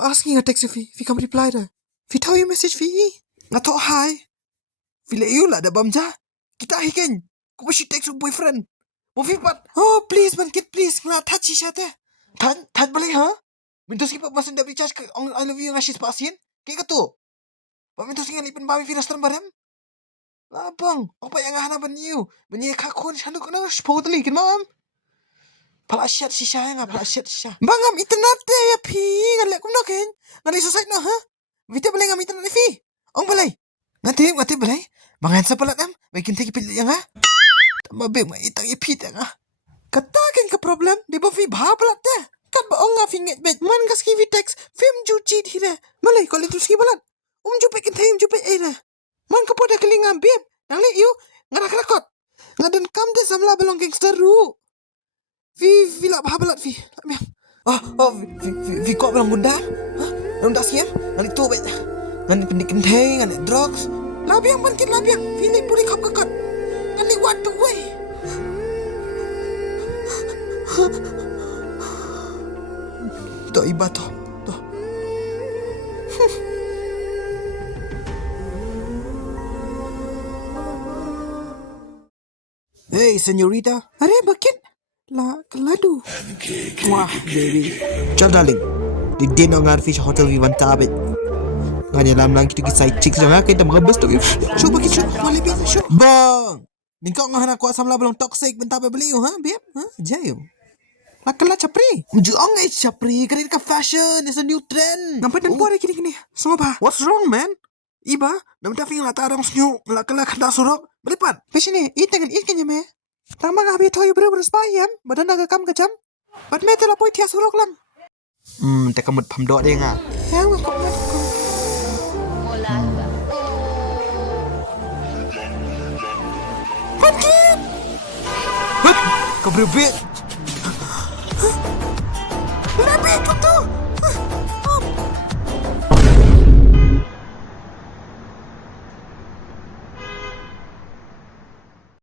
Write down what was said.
asking a text Vi come reply dah. Vi tahu you message Vi. Nggak tahu hi. Vi le you lah ada bamja. Kita hiken. Kau mesti text boyfriend. Mau Vi pat. Oh please bangkit please. Nggak touch siya teh. Tad boleh ha? Minta sikit pak masih dapat recharge ke I love you ngasih pasien. Kayak gitu. Pak minta sikit lipen bawi Vi rastran barem. Labang. Apa yang ngahana banyu? Banyu kakun shanduk na spotli kin mam. Pala syat sisya nga pala syat sisya. Bangam internet deh ya pi ngalek kum noken. Ngalek susah no ha? Vita boleh ngam internet fi. Ong boleh. Ngati boleh. Bangan sa pala am. Bikin teki pilih yang ha. Mabek ma itang ipit yang ha. Katakan ke problem di ba fi bha pala teh. Kat ba ong nga fi nget bet man gas ki vi text film juci dhire. Malai ko le tu ski balat. Jupe kin thayim jupe era. Man ka poda kelingam beb. Nang le you ngarak rakot. Ngadan kam de samla belong gangster ru. Vi lah bahabalat Vi. Vi kok bilang bunda? Hah? Nang dah siam? Nang itu bet. Nang pendik-pendik, nang drugs. Labiang bangkit labiang. Vi ni puri kap kakot. Nang ni what the way? Toh iba toh. Hey, señorita. Are bakit? Keladu. Wah, baby. Chal darling. Di din ang Arfish Hotel Vivan Tabet. Nganya lam lang kita side chicks jangan kita mga best to. Show bakit show? Wali bisa show. Bang. Ningkau ngahana ko asam labelong toxic bentabe beliau ha, biap? Ha? Jayo. Lakala chapri. Juang ay chapri. Kanina ka fashion. It's a new trend. Nampak dan puara kini. Semua ba? What's wrong, man? Iba, nampak fing latarang snyu. Lakala kanda surok. Belipat. Pesini, itangan ikan me. Tama nga habit hoy bro bayam. Badan nagakam ka jam. Ba't may tila po itiya surok lang. Teka mood pamdo deh nga. Kaya nga ko. Bakit? Hut! Kabribit! Labi ko to!